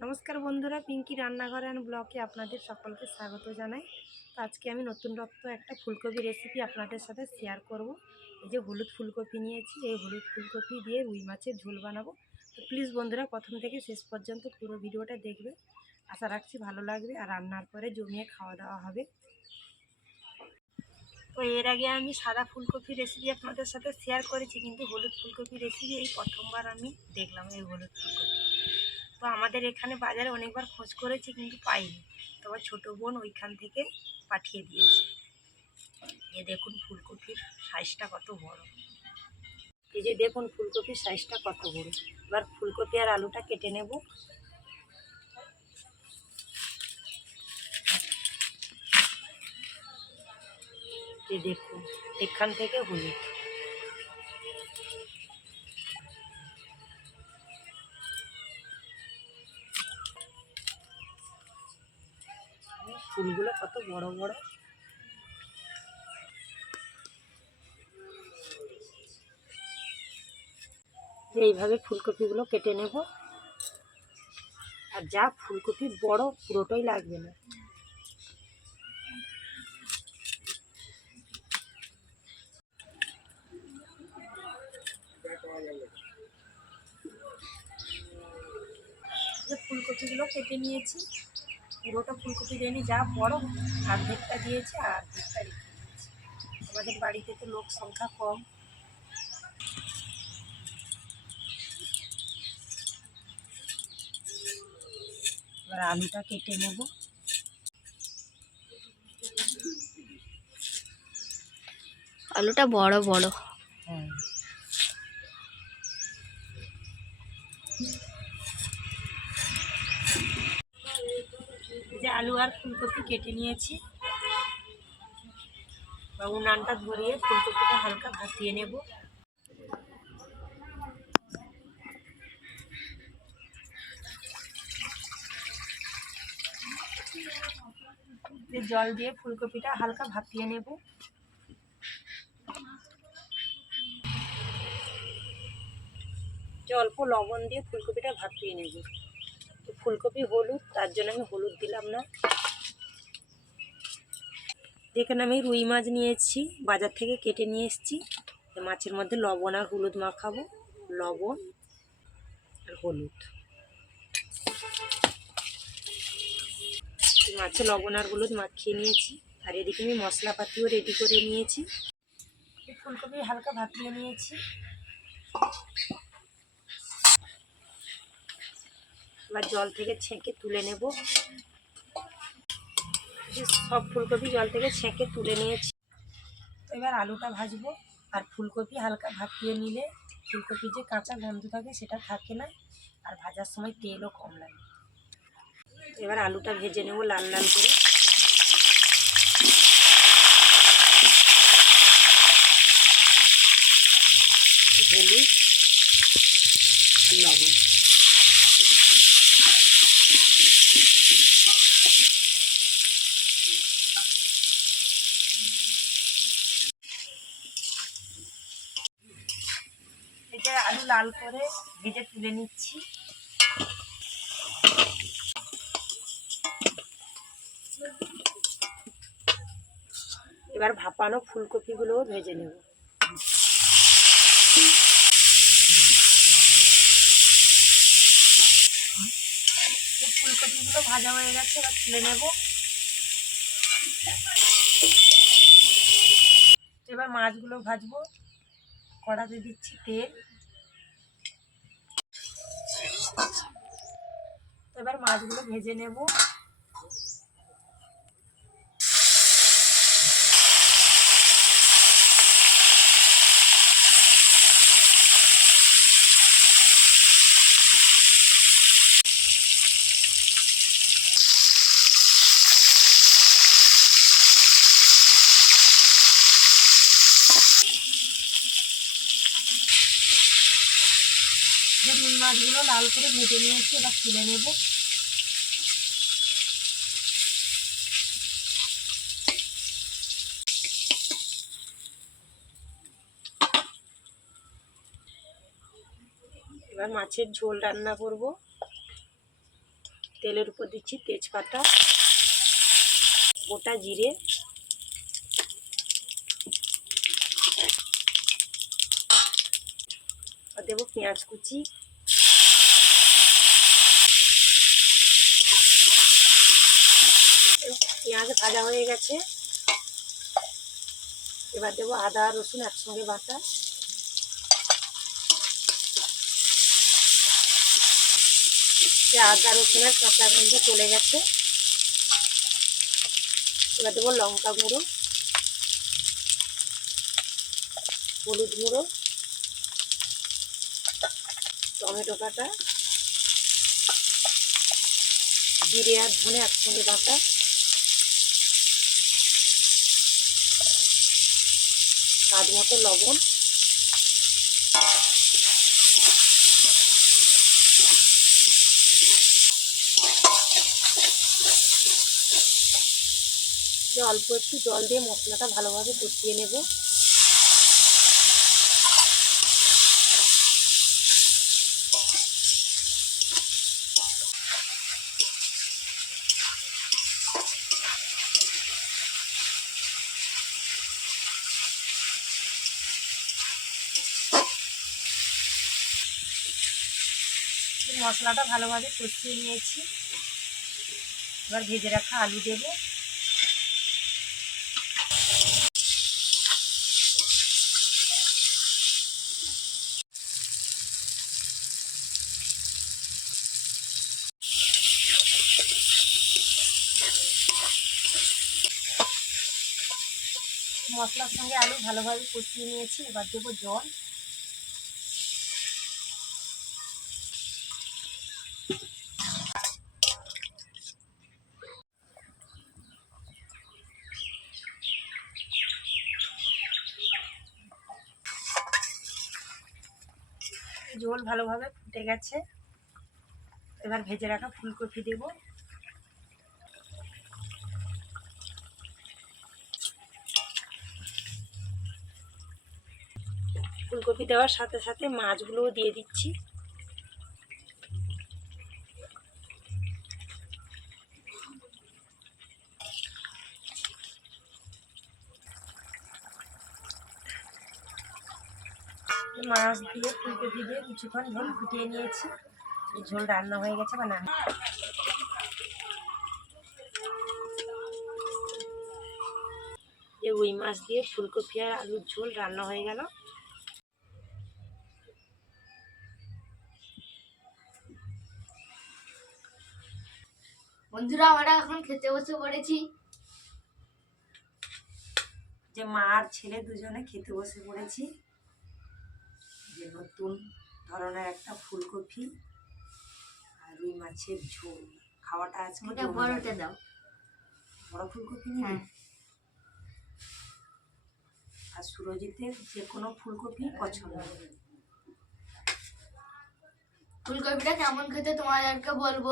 নমস্কার বন্ধুরা, পিঙ্কি রান্নাঘর অ্যান্ড ব্লকে আপনাদের সকলকে স্বাগত জানাই। তো আজকে আমি নতুন রক্ত একটা ফুলকপি রেসিপি আপনাদের সাথে শেয়ার করব। এই যে হলুদ ফুলকপি নিয়েছি, এই হলুদ ফুলকপি দিয়ে রুই মাছের ঝোল বানাবো। তো প্লিজ বন্ধুরা, প্রথম থেকে শেষ পর্যন্ত পুরো ভিডিওটা দেখবে। আশা রাখছি ভালো লাগবে। আর রান্নার পরে জমিয়ে খাওয়া দাওয়া হবে। তো এর আগে আমি সাদা ফুলকপি রেসিপি আপনাদের সাথে শেয়ার করেছি, কিন্তু হলুদ ফুলকপি রেসিপি এই প্রথমবার আমি দেখলাম এই হলুদ ফুলকপি। আমাদের এখানে বাজারে অনেকবার খোঁজ করেছি কিন্তু পাইনি। তবে ছোটো বোন ওইখান থেকে পাঠিয়ে দিয়েছে। এ দেখুন ফুলকপির সাইজটা কত বড়। এই যে দেখুন ফুলকপির সাইজটা কত বড়। এবার ফুলকপি আর আলুটা কেটে নেব। দেখুন, এখান থেকে হলুদ। ফুলগুলো কত বড় বড়। এইভাবে ফুলকপিগুলো কেটে নেব। আর যা ফুলকপি বড়, পুরোটাই লাগবে না। ফুলকপিগুলো কেটে নিয়েছি। পুরোটা ফুলকপি দেয়নি, যা বড় অর্ধেকটা দিয়েছে আর অর্ধেকটা রেখে দিয়েছি। আমাদের বাড়িতে তো লোক সংখ্যা কম। এবার আলুটা কেটে নেব। আলুটা বড় বড়। আলু আর ফুলকপি কেটে নিয়েছি। বা উনানটা ধরিয়ে ফুলকপিটা হালকা ভাপিয়ে নেব। জল দিয়ে ফুলকপিটা হালকা ভাপিয়ে নেব। অল্প লবণ দিয়ে ফুলকপিটা ভাপিয়ে নেব। ফুলকপি, হলুদ, তার জন্য আমি হলুদ দিলাম না। এখানে আমি রুই মাছ নিয়েছি, বাজার থেকে কেটে নিয়ে এসেছি। মাছের মধ্যে লবণ আর হলুদ মাখাবো, লবণ আর হলুদ। মাছে লবণ আর হলুদ মাখিয়ে নিয়েছি, আর এদিকে আমি মশলাপাতিও রেডি করে নিয়েছি। ফুলকপি হালকা ভাপিয়ে নিয়েছি। এবার জল থেকে ছেঁকে তুলে নেব। সব ফুলকপি জল থেকে ছেঁকে তুলে নিয়েছি। এবার আলুটা ভাজবো আর ফুলকপি হালকা ভাপিয়ে নিলে ফুলকপি যে কাঁচা গন্ধ থাকে সেটা থাকে না আর ভাজার সময় তেলও কম লাগে। এবার আলুটা ভেজে নেব লাল লাল করে। এটা আলু লাল করে ভেজে তুলে নিচ্ছি। এবার ভাপানো ফুলকপিগুলোও ভেজে নেব। ফুলকপিগুলো ভাজা হয়ে গেছে, এবার তুলে নেব। এবার মাছগুলো ভাজবো। কড়াতে দিচ্ছি তেল। এবার মাছগুলো ভেজে নেব। মাছগুলো লাল করে ভেজে নিয়েছি, এবার তুলে নেব। এবার মাছের ঝোল রান্না করব। তেলের উপর দিচ্ছি তেজপাতা, গোটা জিরে। দেবো পেঁয়াজ কুচি। পেঁয়াজ ভাজা হয়ে গেছে। এবার দেবো আদা, রসুন একসঙ্গে বাটা। আদা রসুনের কাঁচা গন্ধ চলে গেছে। এবার দেবো লঙ্কা গুঁড়ো, হলুদ গুঁড়ো, টমেটো কাটা, জিরে আর ধনে একসঙ্গে বাটা। স্বাদ মতো লবণ। অল্প একটু জল দিয়ে মশলাটা ভালোভাবে কষিয়ে নেব। মশলাটা ভালোভাবে কষিয়ে নিয়েছি। এবার ভেজে রাখা আলু দেবো। মশলার সঙ্গে আলু ভালোভাবে কষিয়ে নিয়েছি। এবার দেবো জল। ঝোল ভালোভাবে ফুটে গেছে। এবার ভেজে রাখা ফুলকপি দেব। ফুলকপি দেওয়ার সাথে সাথে মাছগুলোও দিয়ে দিচ্ছি। মাছ দিয়ে ফুলকপি দিয়ে কিছুক্ষণ ঝোল ফুটিয়ে নিয়েছি। এই ঝোল রান্না হয়ে গেছে বা না রুই মাছ দিয়ে ফুলকপি আর আলুর ঝোল রান্না হয়ে গেল। বন্ধুরা আমরা এখন খেতে বসে পড়েছি। যে মা আর ছেলে দুজনে খেতে বসে পড়েছি। যে নতুন ধরনের একটা ফুলকপি আর রুই মাছের ঝোল। খাওয়াটা আজকে বড়টা দাও। বড় ফুলকপি হ্যাঁ। আর সুরজিতের যে কোনো ফুলকপি পছন্দ ফুলকপিটা কেমন খেতে তোমাদেরকে বলব?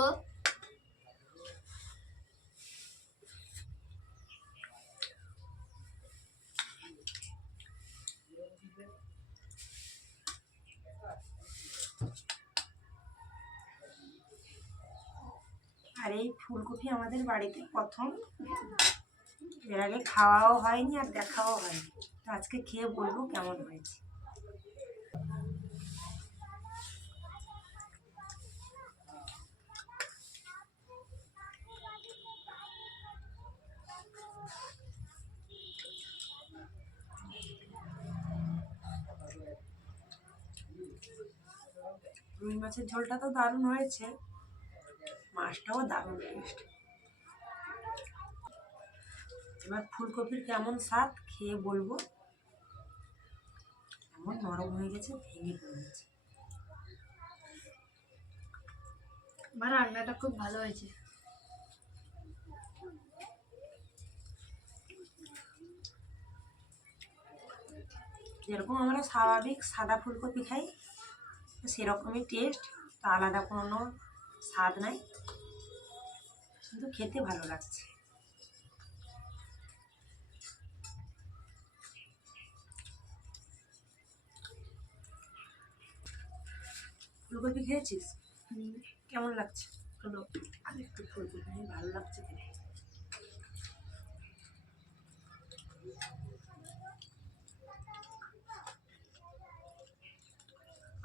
আর এই ফুলকপি আমাদের বাড়িতে প্রথম। এর আগে খাওয়াও হয়নি আর দেখাও হয়নি। তো আজকে খেয়ে বলব কেমন হয়েছে। রুই মাছের ঝোলটা তো দারুণ হয়েছে। মাছটাও দারুণ টেস্ট এবার ফুলকপির কেমন স্বাদ খেয়ে বলব। এমন নরম হয়ে গেছে ভেঙে পড়েছে আমার রান্নাটা খুব ভালো হয়েছে। যেরকম আমরা স্বাভাবিক সাদা ফুলকপি খাই সেরকমই টেস্ট তো আলাদা কোনো স্বাদ নাই। কিন্তু খেতে ভালো লাগছে। ফুলকপি খেয়েছিস? কেমন লাগছে? হলো আর একটু ফুলকপি ভালো লাগছে খেতে।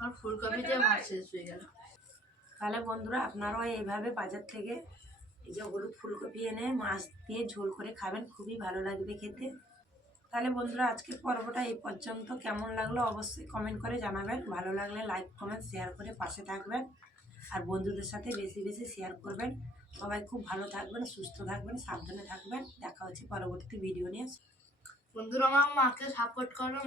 আর ফুলকপিতে ভাত শেষ হয়ে গেল। তাহলে বন্ধুরা, আপনারাও এইভাবে বাজার থেকে এই যে হলুদ ফুলকপি এনে মাছ দিয়ে ঝোল করে খাবেন, খুবই ভালো লাগবে খেতে। তাহলে বন্ধুরা, আজকের পর্বটা এই পর্যন্ত। কেমন লাগল অবশ্যই কমেন্ট করে জানাবেন। ভালো লাগলে লাইক কমেন্ট শেয়ার করে পাশে থাকবেন। আর বন্ধুদের সাথে বেশি বেশি শেয়ার করবেন। সবাই খুব ভালো থাকবেন, সুস্থ থাকবেন, সাবধানে থাকবেন। দেখা হচ্ছে পরবর্তী ভিডিও নিয়ে। বন্ধুরা, আমার মাকে সাপোর্ট করো।